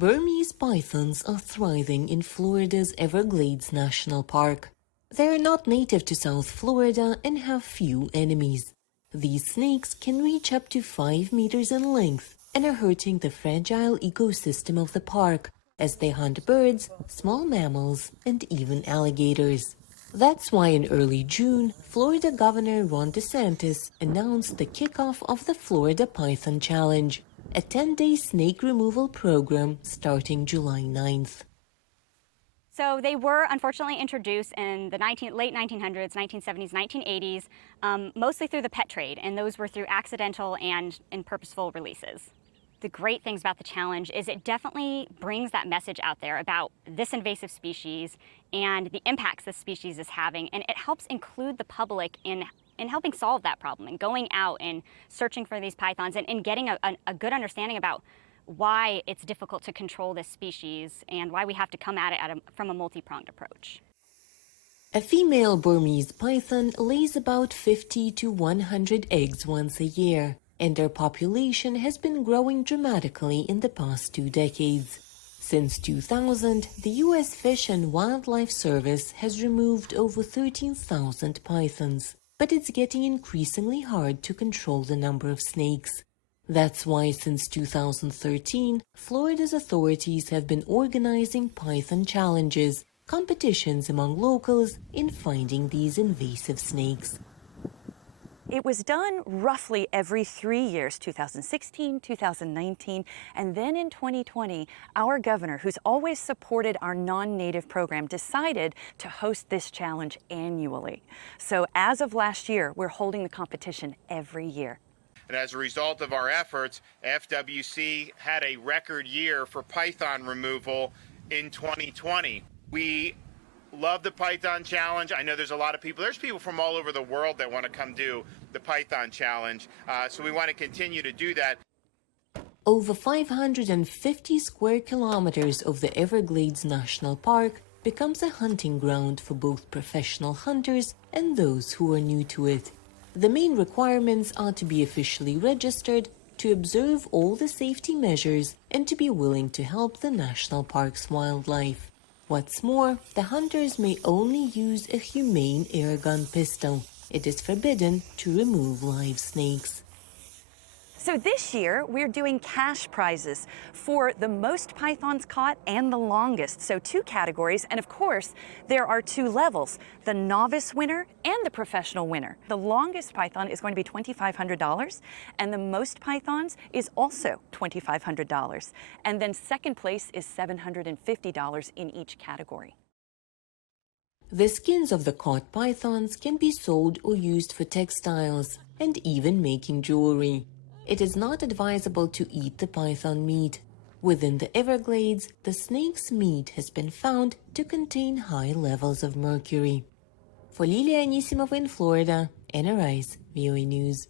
Burmese pythons are thriving in Florida's Everglades National Park. They are not native to South Florida and have few enemies. These snakes can reach up to 5 meters in length and are hurting the fragile ecosystem of the park as they hunt birds, small mammals, and even alligators. That's why in early June, Florida Governor Ron DeSantis announced the kickoff of the Florida Python Challenge, a 10-day snake removal program starting July 9th. So they were unfortunately introduced in the late 1900s, 1970s, 1980s, mostly through the pet trade, and those were through accidental and purposeful releases. The great things about the challenge is it definitely brings that message out there about this invasive species and the impacts this species is having, and it helps include the public in helping solve that problem and going out and searching for these pythons and getting a good understanding about why it's difficult to control this species and why we have to come at it from a multi-pronged approach. A female Burmese python lays about 50 to 100 eggs once a year, and their population has been growing dramatically in the past 2 decades. Since 2000, the U.S. Fish and Wildlife Service has removed over 13,000 pythons, but it's getting increasingly hard to control the number of snakes. That's why since 2013, Florida's authorities have been organizing python challenges, competitions among locals in finding these invasive snakes. It was done roughly every 3 years, 2016, 2019, and then in 2020, our governor, who's always supported our non-native program, decided to host this challenge annually. So as of last year, we're holding the competition every year. And as a result of our efforts, FWC had a record year for python removal in 2020. We love the Python Challenge. I know there's a lot of people. There's people from all over the world that want to come do the Python Challenge. So we want to continue to do that. Over 550 square kilometers of the Everglades National Park becomes a hunting ground for both professional hunters and those who are new to it. The main requirements are to be officially registered, to observe all the safety measures, and to be willing to help the national park's wildlife. What's more, the hunters may only use a humane airgun pistol. It is forbidden to remove live snakes. So this year, we're doing cash prizes for the most pythons caught and the longest. So 2 categories, and of course, there are 2 levels, the novice winner and the professional winner. The longest python is going to be $2,500, and the most pythons is also $2,500. And then second place is $750 in each category. The skins of the caught pythons can be sold or used for textiles and even making jewelry. It is not advisable to eat the python meat. Within the Everglades, the snake's meat has been found to contain high levels of mercury. For Lilia Anisimova in Florida, Anna Rice, VOA News.